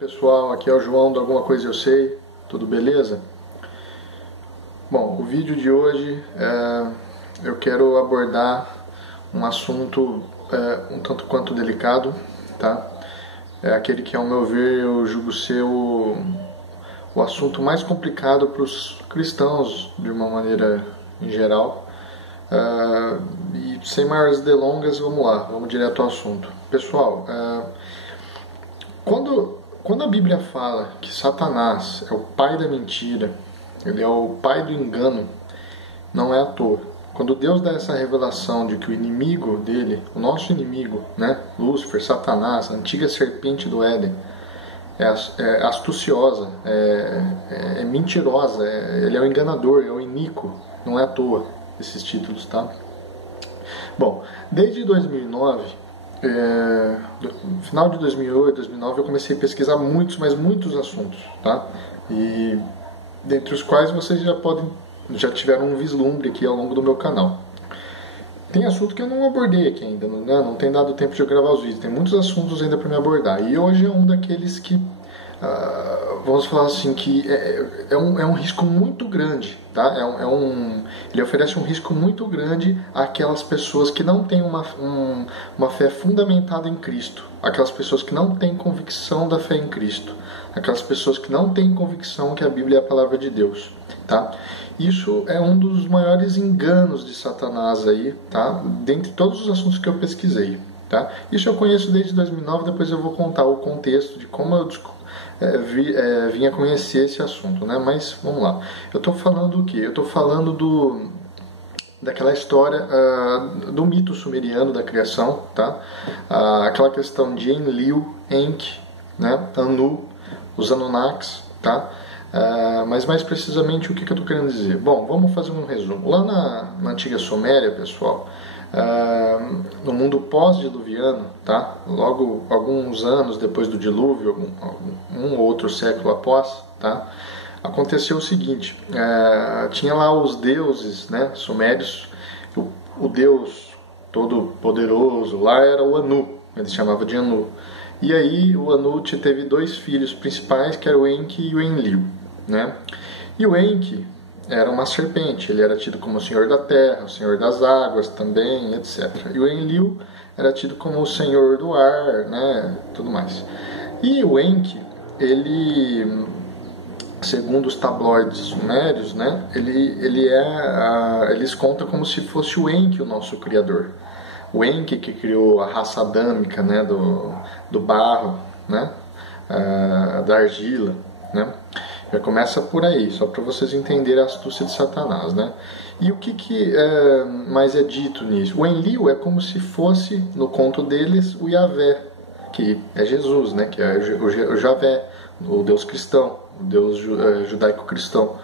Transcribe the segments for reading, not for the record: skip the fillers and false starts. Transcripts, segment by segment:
Pessoal, aqui é o João do Alguma Coisa Eu Sei, tudo beleza? Bom, o vídeo de hoje eu quero abordar um assunto um tanto quanto delicado, tá? É aquele que, ao meu ver, eu julgo ser o assunto mais complicado para os cristãos, de uma maneira em geral. E sem maiores delongas, vamos lá, vamos direto ao assunto. Pessoal, quando a Bíblia fala que Satanás é o pai da mentira, ele é o pai do engano, não é à toa. Quando Deus dá essa revelação de que o inimigo dele, o nosso inimigo, né, Lúcifer, Satanás, a antiga serpente do Éden, é astuciosa, é mentirosa, ele é o enganador, é o iníquo, não é à toa esses títulos, tá? Bom, desde 2009, no final de 2008, 2009, eu comecei a pesquisar muitos assuntos, tá? E dentre os quais vocês já tiveram um vislumbre aqui ao longo do meu canal. Tem assunto que eu não abordei aqui ainda, né? Não tem dado tempo de eu gravar os vídeos, tem muitos assuntos ainda para me abordar. E hoje é um daqueles que, vamos falar assim, que é um risco muito grande, tá? Ele oferece um risco muito grande àquelas pessoas que não têm uma fé fundamentada em Cristo, aquelas pessoas que não têm convicção da fé em Cristo, aquelas pessoas que não têm convicção que a Bíblia é a palavra de Deus, tá? Isso é um dos maiores enganos de Satanás aí, tá? Dentre todos os assuntos que eu pesquisei, tá? Isso eu conheço desde 2009, depois eu vou contar o contexto de como eu vim a conhecer esse assunto, né? Mas vamos lá. Eu estou falando do quê? Eu estou falando daquela história do mito sumeriano da criação, tá? Aquela questão de Enlil, Enki, né? Anu, os Anunnakis, tá? Mas mais precisamente o que eu estou querendo dizer? Bom, vamos fazer um resumo. Lá na antiga Suméria, pessoal, no mundo pós-diluviano, tá? Logo alguns anos depois do dilúvio, um ou outro século após, tá? Aconteceu o seguinte: tinha lá os deuses, né, sumérios. O deus todo-poderoso lá era o Anu, ele chamava de Anu. E aí o Anu teve dois filhos principais, que eram o Enki e o Enlil, né? E o Enki era uma serpente, ele era tido como o senhor da terra, o senhor das águas também, etc. E o Enlil era tido como o senhor do ar, né, tudo mais. E o Enki, ele, segundo os tabloides sumérios, né, eles contam como se fosse o Enki o nosso criador. O Enki que criou a raça adâmica, né, do barro, né, da argila, né. Já começa por aí, só para vocês entenderem a astúcia de Satanás, né. E o que mais é dito nisso? O Enlil é como se fosse, no conto deles, o Yahvé, que é Jesus, né, que é o Javé, o Deus cristão, o Deus judaico-cristão.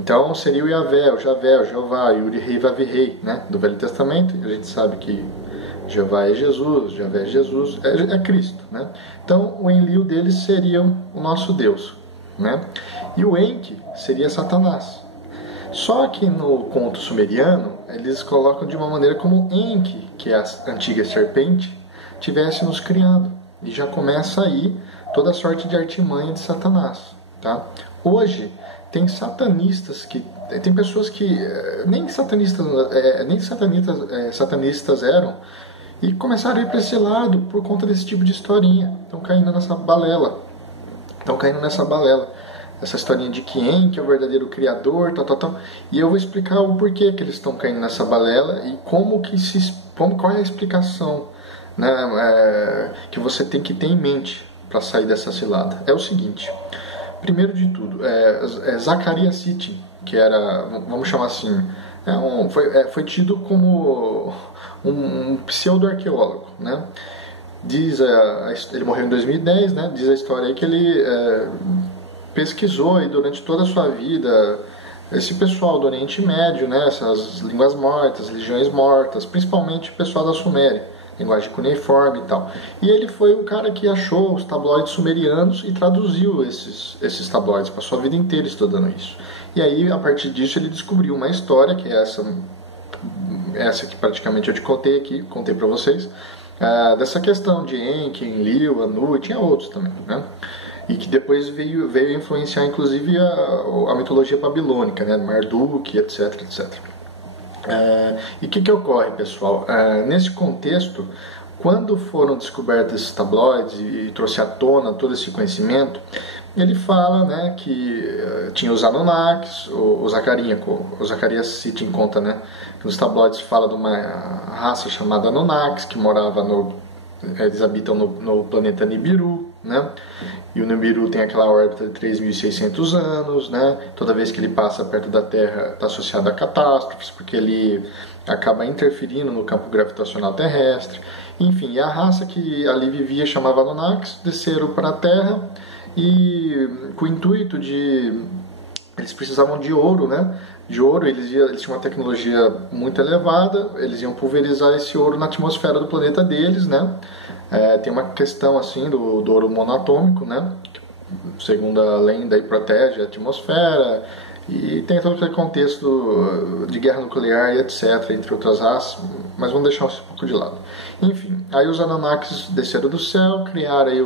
Então seria o Yahvé, o Javé, o Jeová, Yuri Rei Vavi-Rei, né, do Velho Testamento. A gente sabe que Jeová é Jesus, Javé é Jesus, é Cristo, né. Então o Enlil deles seria o nosso Deus, né. E o Enki seria Satanás. Só que no conto sumeriano eles colocam de uma maneira como Enki, que é a antiga serpente, tivesse nos criado. E já começa aí toda a sorte de artimanha de Satanás, tá? Hoje tem tem pessoas que nem satanistas eram, e começaram a ir para esse lado por conta desse tipo de historinha. Estão caindo nessa balela. Essa historinha de que Enki é o verdadeiro criador, tal. E eu vou explicar o porquê que eles estão caindo nessa balela e qual é a explicação, né, que você tem que ter em mente para sair dessa cilada. É o seguinte: primeiro de tudo, Zacarias Sitchin, que era, vamos chamar assim, foi tido como um pseudo-arqueólogo, né? Ele morreu em 2010, né? Diz a história aí que ele pesquisou aí durante toda a sua vida esse pessoal do Oriente Médio, né? Essas línguas mortas, religiões mortas, principalmente o pessoal da Suméria, linguagem cuneiforme e tal. E ele foi o cara que achou os tabloides sumerianos e traduziu esses tabloides, passou a vida inteira estudando isso. E aí, a partir disso, ele descobriu uma história, que é essa que praticamente eu te contei para vocês, dessa questão de Enki, Enlil, Anu, e tinha outros também, né? que depois veio influenciar inclusive a mitologia babilônica, né? Marduk, etc, etc. E o que ocorre, pessoal? Nesse contexto, quando foram descobertos esses tabloides e trouxe à tona todo esse conhecimento, ele fala, né, que tinha os Anunnakis, o Zacarias cita em conta, né, que nos tabloides fala de uma raça chamada Anunnakis, que morava eles habitam no planeta Nibiru, né, e o Nibiru tem aquela órbita de 3.600 anos, né, toda vez que ele passa perto da Terra está associado a catástrofes, porque ele acaba interferindo no campo gravitacional terrestre. Enfim, a raça que ali vivia chamava Anunnakis, desceram para a Terra e com o intuito de... eles precisavam de ouro, né? De ouro, eles tinham uma tecnologia muito elevada, eles iam pulverizar esse ouro na atmosfera do planeta deles, né? Tem uma questão assim do ouro monatômico, né? Que, segundo a lenda, aí protege a atmosfera, e tem todo aquele contexto de guerra nuclear e etc, entre outras raças, mas vamos deixar isso um pouco de lado. Enfim, aí os Anunnakis desceram do céu, criaram aí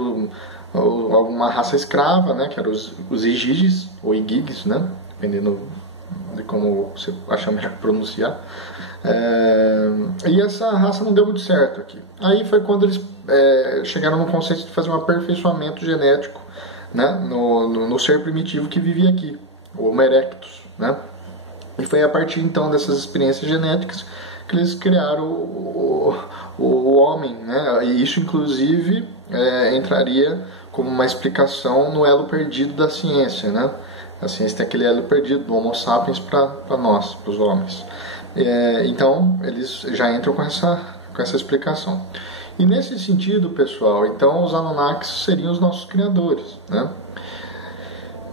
uma raça escrava, né, que eram os Igigis, ou Igigis, né, dependendo de como você acha melhor pronunciar. E essa raça não deu muito certo aqui. Aí foi quando eles chegaram no conceito de fazer um aperfeiçoamento genético, né, no ser primitivo que vivia aqui, o Homo erectus, né? E foi a partir então dessas experiências genéticas que eles criaram o homem, né? E isso inclusive entraria como uma explicação no elo perdido da ciência, né? A ciência tem aquele elo perdido do Homo sapiens para nós, para os homens. Então eles já entram com essa explicação. E nesse sentido, pessoal, então os Anunnakis seriam os nossos criadores, né?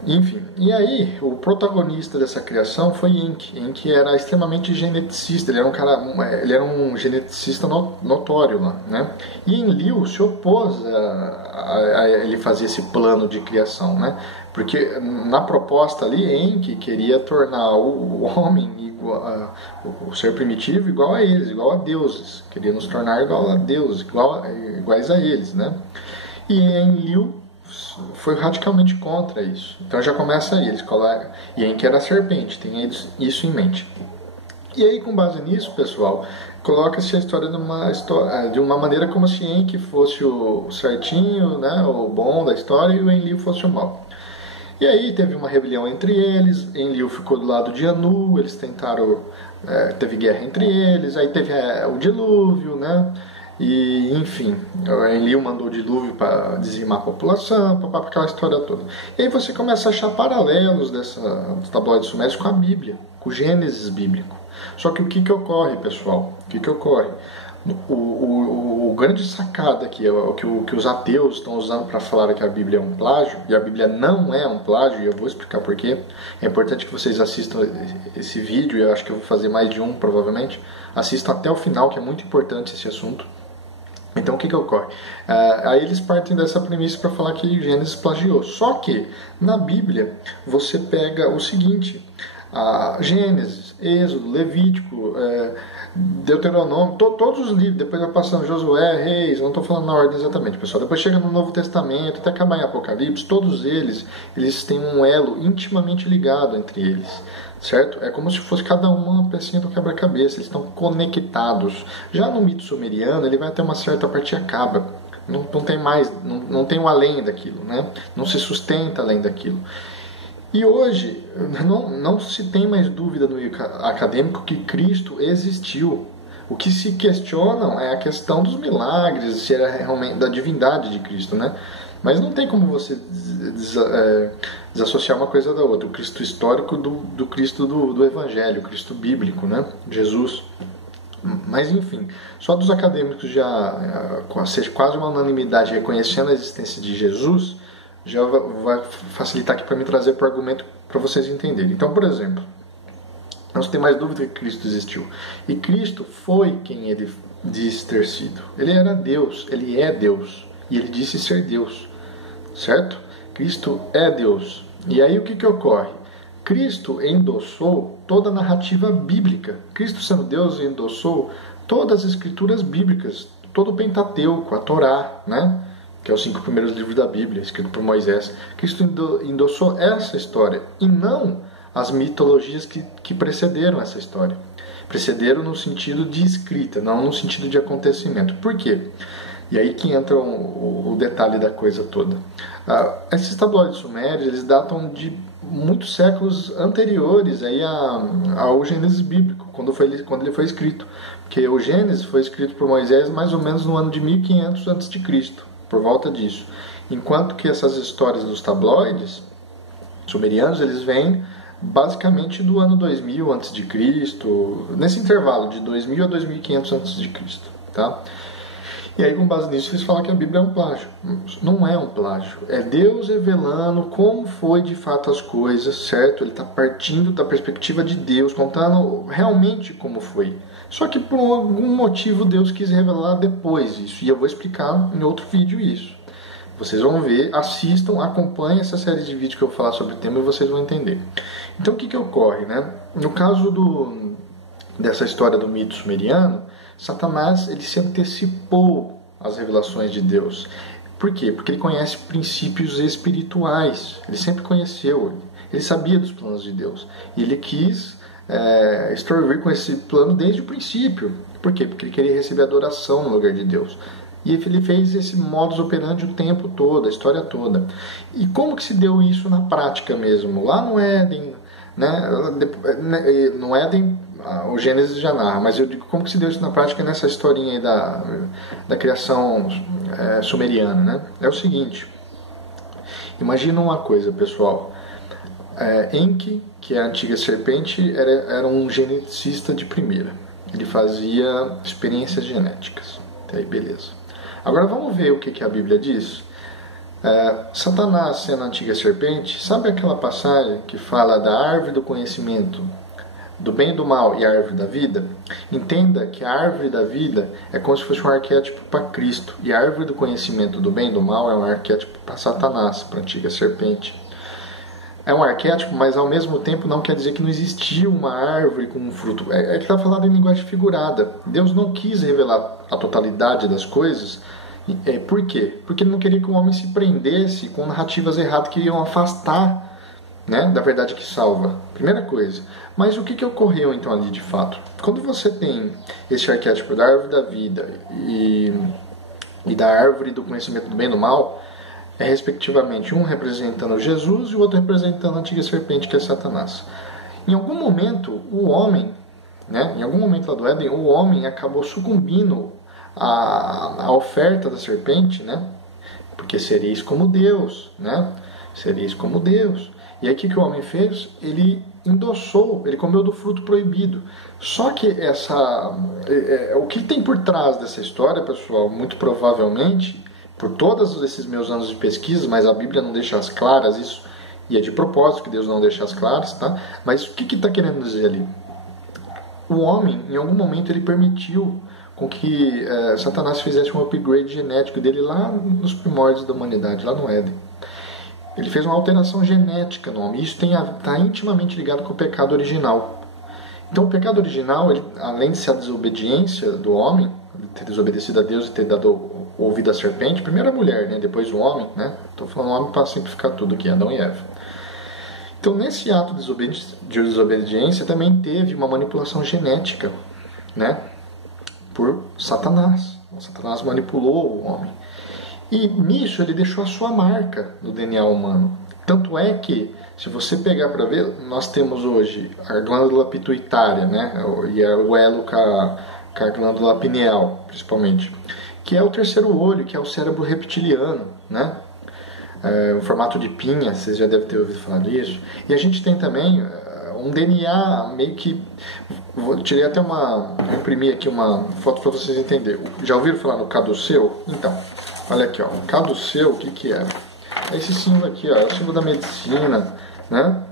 Enfim, e aí o protagonista dessa criação foi Enki. Enki era extremamente geneticista, ele era um geneticista notório lá, né? E Enlil se opôs a ele fazer esse plano de criação, né? Porque na proposta ali Enki queria tornar o homem igual o ser primitivo igual a eles, igual a deuses, queria nos tornar igual a deuses, iguais a eles, né? E Enlil foi radicalmente contra isso. Então já começa aí, eles colocam, e Enki era a serpente, tem isso em mente. E aí, com base nisso, pessoal, coloca-se a história de uma maneira como se Enki fosse o certinho, né, o bom da história, e o Enlil fosse o mal. E aí teve uma rebelião entre eles, Enlil ficou do lado de Anu, eles tentaram, teve guerra entre eles, aí teve o dilúvio, né? E, enfim, Enlil mandou o dilúvio para dizimar a população, para aquela história toda. E aí você começa a achar paralelos dos tabloides sumérios com a Bíblia, com o Gênesis bíblico. Só que o que ocorre, pessoal? O que ocorre? O grande sacada aqui é o que os ateus estão usando para falar que a Bíblia é um plágio, e a Bíblia não é um plágio, e eu vou explicar por quê. É importante que vocês assistam esse vídeo, e eu acho que eu vou fazer mais de um, provavelmente. Assistam até o final, que é muito importante esse assunto. Então o que ocorre? Aí eles partem dessa premissa para falar que Gênesis plagiou. Só que na Bíblia você pega o seguinte: Gênesis, Êxodo, Levítico, Deuteronômio, todos os livros, depois vai passando Josué, Reis, não estou falando na ordem exatamente, pessoal. Depois chega no Novo Testamento, até acabar em Apocalipse, todos eles têm um elo intimamente ligado entre eles. Certo? É como se fosse cada uma pecinha do quebra-cabeça, eles estão conectados. Já no mito sumeriano, ele vai até uma certa parte e acaba. Não tem mais, não tem o além daquilo, né? Não se sustenta além daquilo. E hoje, não se tem mais dúvida no meio acadêmico que Cristo existiu. O que se questionam é a questão dos milagres, se era realmente da divindade de Cristo, né? Mas não tem como você desassociar uma coisa da outra. O Cristo histórico do Cristo do Evangelho, o Cristo bíblico, né? Jesus. Mas enfim, só dos acadêmicos já ser quase uma unanimidade reconhecendo a existência de Jesus, já vai facilitar aqui para me trazer para o argumento para vocês entenderem. Então, por exemplo, não se tem mais dúvida que Cristo existiu. E Cristo foi quem ele disse ter sido. Ele era Deus, ele é Deus. E ele disse ser Deus, certo? Cristo é Deus. E aí o que ocorre? Cristo endossou toda a narrativa bíblica. Cristo sendo Deus endossou todas as escrituras bíblicas, todo o Pentateuco, a Torá, né? que é os 5 primeiros livros da Bíblia, escrito por Moisés. Cristo endossou essa história e não as mitologias que precederam essa história. Precederam no sentido de escrita, não no sentido de acontecimento. Por quê? E aí que entra o detalhe da coisa toda. Esses tabloides sumérios, eles datam de muitos séculos anteriores aí ao Gênesis bíblico, quando ele foi escrito. Porque o Gênesis foi escrito por Moisés mais ou menos no ano de 1500 a.C., por volta disso. Enquanto que essas histórias dos tabloides sumerianos, eles vêm basicamente do ano 2000 a.C., nesse intervalo de 2000 a 2500 a.C., tá? E aí, com base nisso, eles falam que a Bíblia é um plágio. Não é um plágio. É Deus revelando como foi de fato as coisas, certo? Ele está partindo da perspectiva de Deus, contando realmente como foi. Só que por algum motivo Deus quis revelar depois isso. E eu vou explicar em outro vídeo isso. Vocês vão ver, assistam, acompanhem essa série de vídeos que eu vou falar sobre o tema e vocês vão entender. Então, o que ocorre, né? No caso dessa história do mito sumeriano, Satanás ele se antecipou às revelações de Deus. Por quê? Porque ele conhece princípios espirituais. Ele sempre conheceu, ele sabia dos planos de Deus. E ele quis extorver com esse plano desde o princípio. Por quê? Porque ele queria receber adoração no lugar de Deus. E ele fez esse modus operandi o tempo todo, a história toda. E como que se deu isso na prática mesmo? Lá no Éden, né? No Éden, o Gênesis já narra, mas eu digo como que se deu isso na prática nessa historinha aí da criação sumeriana, né? É o seguinte, imagina uma coisa, pessoal. Enki, que é a antiga serpente, era um geneticista de primeira. Ele fazia experiências genéticas. Até aí, beleza. Agora vamos ver o que a Bíblia diz. Satanás, sendo a antiga serpente, sabe aquela passagem que fala da árvore do conhecimento, do bem e do mal e a árvore da vida? Entenda que a árvore da vida é como se fosse um arquétipo para Cristo, e a árvore do conhecimento do bem e do mal é um arquétipo para Satanás, para a antiga serpente. É um arquétipo, mas ao mesmo tempo não quer dizer que não existia uma árvore com um fruto. Que está falando em linguagem figurada. Deus não quis revelar a totalidade das coisas. Por quê? Porque ele não queria que o homem se prendesse com narrativas erradas que iam afastar, né, da verdade que salva. Primeira coisa. Mas o que ocorreu então ali de fato? Quando você tem esse arquétipo da árvore da vida e da árvore do conhecimento do bem e do mal, respectivamente um representando Jesus e o outro representando a antiga serpente, que é Satanás. Em algum momento o homem, né, em algum momento lá do Éden, o homem acabou sucumbindo à oferta da serpente, né, porque sereis como Deus, né, sereis como Deus. E aí o que o homem fez? Ele endossou, ele comeu do fruto proibido. Só que o que tem por trás dessa história, pessoal, muito provavelmente, por todos esses meus anos de pesquisa, mas a Bíblia não deixa as claras isso, e é de propósito que Deus não deixa as claras, tá? Mas o que está querendo dizer ali? O homem, em algum momento, ele permitiu com que Satanás fizesse um upgrade genético dele lá nos primórdios da humanidade, lá no Éden. Ele fez uma alteração genética no homem. Isso está intimamente ligado com o pecado original. Então, o pecado original, além de ser a desobediência do homem, de ter desobedecido a Deus e ter dado ouvido à serpente, primeiro a mulher, né? Depois o homem, né? Estou falando homem para simplificar tudo aqui, Adão e Eva. Então, nesse ato de desobediência também teve uma manipulação genética, né? Por Satanás. Satanás manipulou o homem. E nisso ele deixou a sua marca no DNA humano. Tanto é que, se você pegar para ver, nós temos hoje a glândula pituitária, né? E o elo com a glândula pineal, principalmente, que é o terceiro olho, que é o cérebro reptiliano, né? O formato de pinha, vocês já devem ter ouvido falar disso. E a gente tem também um DNA meio que... Tirei até eu imprimi aqui uma foto para vocês entenderem. Já ouviram falar no caduceu? Então, olha aqui, ó, o caduceu, o que é? É esse símbolo aqui, ó, é o símbolo da medicina, né?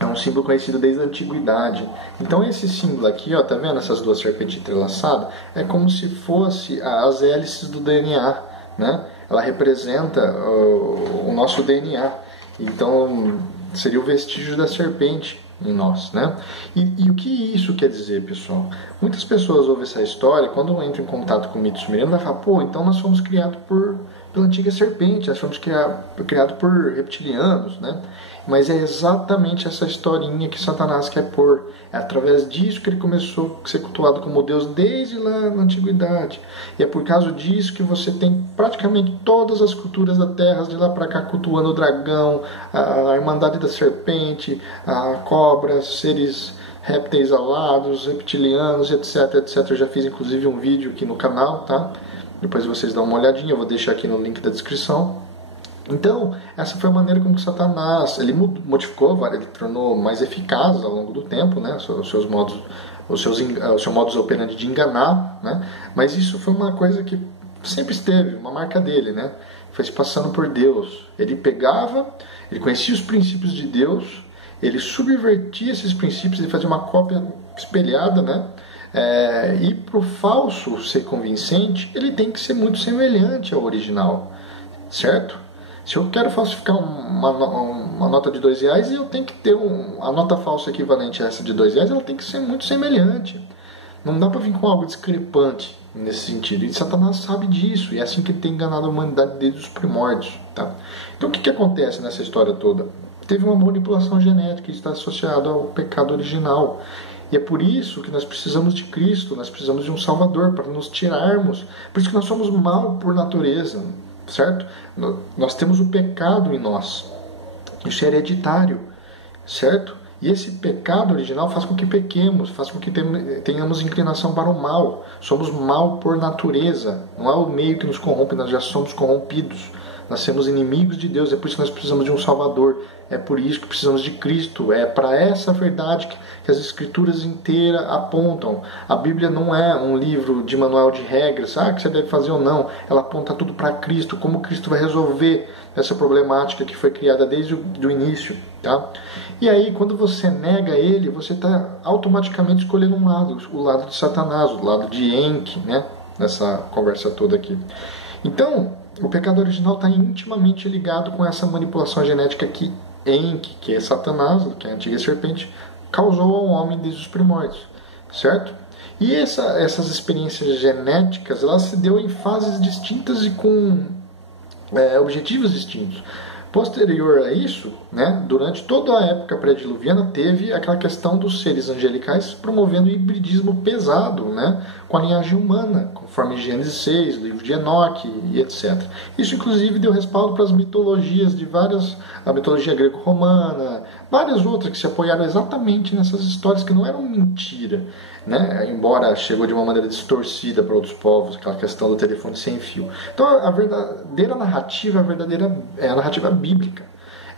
É um símbolo conhecido desde a antiguidade. Então esse símbolo aqui, ó, tá vendo essas duas serpentes entrelaçadas? É como se fosse as hélices do DNA, né? Ela representa o nosso DNA. Então seria o vestígio da serpente em nós, né? E o que isso quer dizer, pessoal? Muitas pessoas ouvem essa história, quando entram em contato com o mito sumeriano, vai falar, pô, então nós fomos criados por pela antiga serpente, achamos que é criado por reptilianos, né? Mas é exatamente essa historinha que Satanás quer pôr. É através disso que ele começou a ser cultuado como Deus desde lá na antiguidade. E é por causa disso que você tem praticamente todas as culturas da Terra de lá para cá cultuando o dragão, a Irmandade da Serpente, a cobra, seres répteis alados, reptilianos, etc, etc. Eu já fiz inclusive um vídeo aqui no canal, tá? Depois vocês dão uma olhadinha, eu vou deixar aqui no link da descrição. Então, essa foi a maneira como Satanás, ele modificou, ele tornou mais eficaz ao longo do tempo, né, os seus modos, o seu modus operandi de enganar, né, mas isso foi uma coisa que sempre esteve, uma marca dele, né, foi se passando por Deus. Ele pegava, ele conhecia os princípios de Deus, ele subvertia esses princípios, ele fazia uma cópia espelhada, né, e para o falso ser convincente, ele tem que ser muito semelhante ao original, certo? Se eu quero falsificar uma nota de R$2, eu tenho que ter a nota falsa equivalente a essa de R$2, ela tem que ser muito semelhante. Não dá para vir com algo discrepante nesse sentido. E Satanás sabe disso, e é assim que ele tem enganado a humanidade desde os primórdios. Tá? Então o que acontece nessa história toda? Teve uma manipulação genética que está associada ao pecado original. E é por isso que nós precisamos de Cristo, nós precisamos de um Salvador para nos tirarmos. Por isso que nós somos mal por natureza. Certo? Nós temos o pecado em nós. Isso é hereditário, certo? E esse pecado original faz com que pequemos, faz com que tenhamos inclinação para o mal. Somos mal por natureza. Não é o meio que nos corrompe, nós já somos corrompidos. Nós somos inimigos de Deus, é por isso que nós precisamos de um Salvador. É por isso que precisamos de Cristo. É para essa verdade que as Escrituras inteiras apontam. A Bíblia não é um livro de manual de regras, que você deve fazer ou não. Ela aponta tudo para Cristo, como Cristo vai resolver essa problemática que foi criada desde o início. Tá? E aí, quando você nega Ele, você está automaticamente escolhendo um lado, o lado de Satanás, o lado de Enki, né? Nessa conversa toda aqui. Então, o pecado original está intimamente ligado com essa manipulação genética que Enki, que é Satanás, que é a antiga serpente, causou ao homem desde os primórdios, certo? E essas experiências genéticas, elas se deu em fases distintas e com objetivos distintos. Posterior a isso, né, durante toda a época pré-diluviana, teve aquela questão dos seres angelicais promovendo o hibridismo pesado, né, com a linhagem humana, conforme Gênesis 6, livro de Enoque e etc. Isso, inclusive, deu respaldo para as mitologias de a mitologia greco-romana, várias outras que se apoiaram exatamente nessas histórias que não eram mentira, né, embora chegou de uma maneira distorcida para outros povos, aquela questão do telefone sem fio. Então, a verdadeira narrativa, é a narrativa bíblica.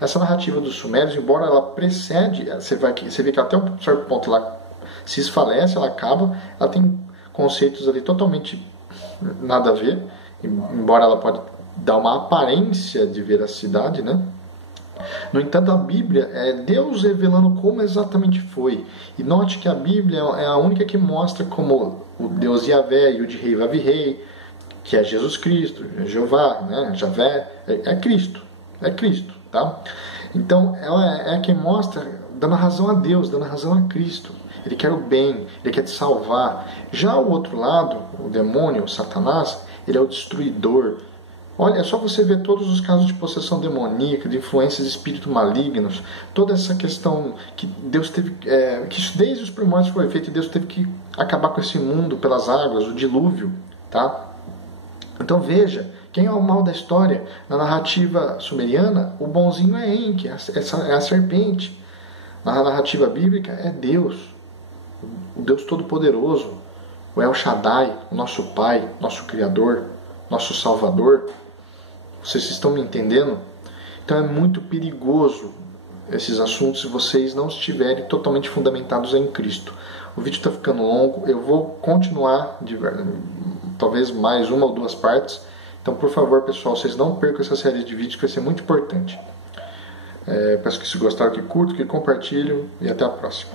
Essa narrativa dos sumérios, embora ela precede, você vê que até um certo ponto ela se esfalece, ela acaba, ela tem conceitos ali totalmente nada a ver, embora ela pode dar uma aparência de veracidade, né? No entanto, a Bíblia é Deus revelando como exatamente foi. E note que a Bíblia é a única que mostra como o Deus Yahvé, Yud-Rei, Vav-Rei, que é Jesus Cristo, Jeová, né? Javé, é Cristo. É Cristo, tá? Então, ela é a que mostra, dando razão a Deus, dando razão a Cristo. Ele quer o bem, ele quer te salvar. Já o outro lado, o demônio, o Satanás, ele é o destruidor. Olha, é só você ver todos os casos de possessão demoníaca, de influências de espíritos malignos, toda essa questão que Deus teve, que isso desde os primórdios foi feito, e Deus teve que acabar com esse mundo pelas águas, o dilúvio, tá? Então veja, quem é o mal da história? Na narrativa sumeriana, o bonzinho é Enki, é a serpente. Na narrativa bíblica é Deus, o Deus Todo-Poderoso, o El Shaddai, o nosso Pai, nosso Criador, nosso Salvador. Vocês estão me entendendo? Então é muito perigoso esses assuntos se vocês não estiverem totalmente fundamentados em Cristo. O vídeo está ficando longo, eu vou continuar talvez mais uma ou duas partes. Então, por favor, pessoal, vocês não percam essa série de vídeos que vai ser muito importante. Peço que se gostaram, que curtam, que compartilhem e até a próxima.